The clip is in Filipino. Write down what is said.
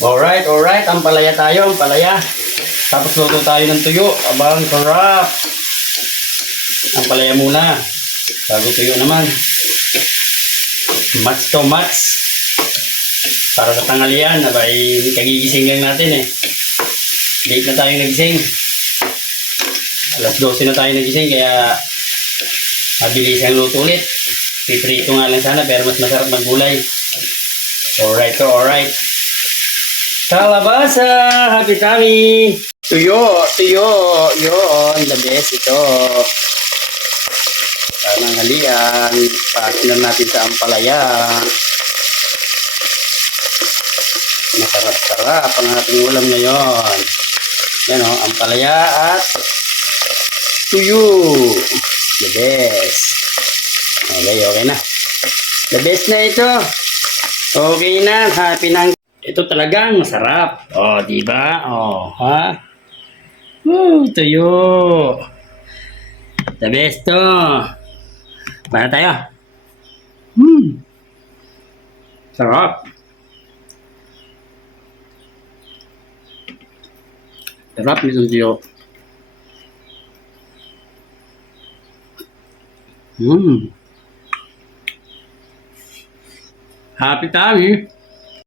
Alright. Ang palaya tayo, ang palaya. Tapos luto tayo ng tuyo. Abang, sarap. Ang palaya muna. Bago tuyo naman. Match to match. Para sa tanghalian, abay, kagigising lang natin eh. Late na tayo nagising. Alas 12 na tayo nagising, kaya mabilis ang luto ulit. Piprito nga lang sana, pero mas masarap maggulay. Alright. Kalabasa, happy tummy. Tuyo. Yun, the best ito. Parang halian. Partner natin sa ampalaya. Masarap-sarap ang ating ulam ngayon. Yan o, ampalaya at tuyo. The best. Okay na. The best na ito. Okay na, happy na. Ito talagang masarap. Diba? Ha? Tuyo. The best to. Para tayo. Sarap. Sarap nitong tuyo. Happy tummy.